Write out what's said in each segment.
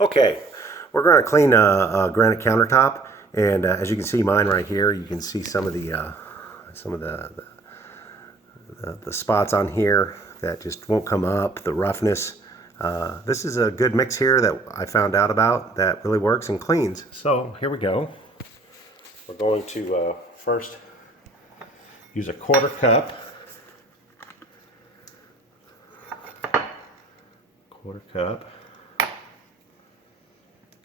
Okay, we're going to clean a granite countertop, and as you can see, mine right here, you can see some of the spots on here that just won't come up, the roughness. This is a good mix here that I found out about that really works and cleans. So here we go. We're going to first use a quarter cup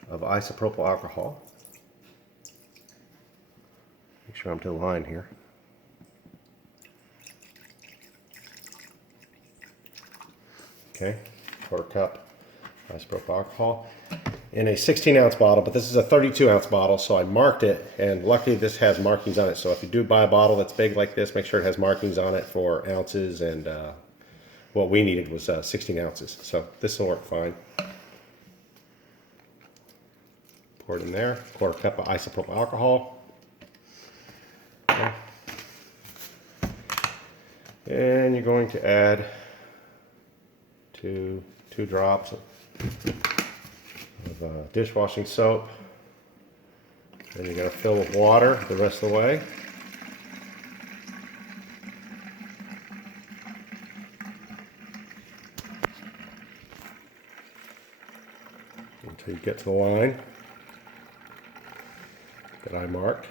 of isopropyl alcohol. Make sure I'm to the line here. Okay, quarter cup isopropyl alcohol in a 16-ounce bottle, but this is a 32-ounce bottle, so I marked it, and luckily this has markings on it. So if you do buy a bottle that's big like this, make sure it has markings on it for ounces, and what we needed was 16 ounces, so this will work fine. Pour it in there, quarter cup of isopropyl alcohol. Okay. And you're going to add two drops of dishwashing soap. And you're going to fill with water the rest of the way. Until you get to the line that I marked.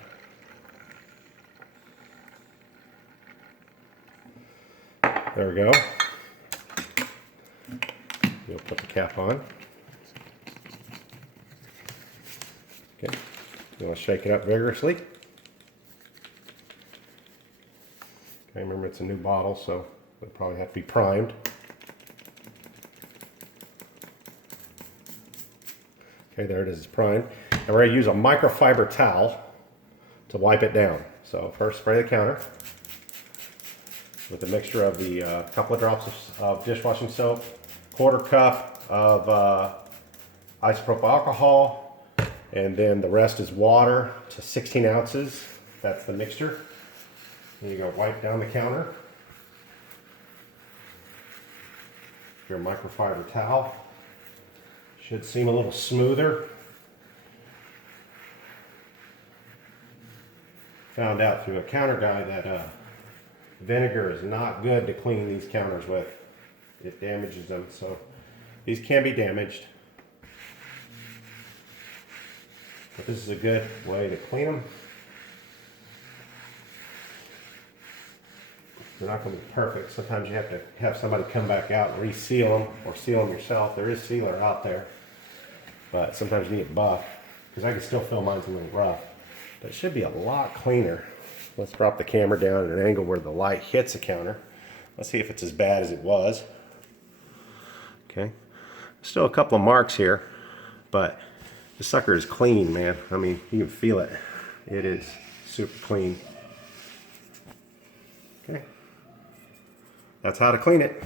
There we go. You'll put the cap on. Okay. You want to shake it up vigorously. Okay, remember it's a new bottle, so it'll probably have to be primed. Okay, there it is, it's primed. And we're going to use a microfiber towel to wipe it down. So first spray the counter with a mixture of the couple of drops of dishwashing soap, quarter cup of isopropyl alcohol, and then the rest is water to 16 ounces. That's the mixture. And you're going to wipe down the counter. Your microfiber towel should seem a little smoother. Found out through a counter guy that vinegar is not good to clean these counters with. It damages them, so these can be damaged. But this is a good way to clean them. They're not going to be perfect. Sometimes you have to have somebody come back out and reseal them or seal them yourself. There is sealer out there, but sometimes you need it buff, because I can still feel mine's a little rough. But it should be a lot cleaner. Let's drop the camera down at an angle where the light hits the counter. Let's see if it's as bad as it was. Okay, still a couple of marks here, but the sucker is clean, man. I mean, you can feel it. It is super clean. Okay, that's how to clean it.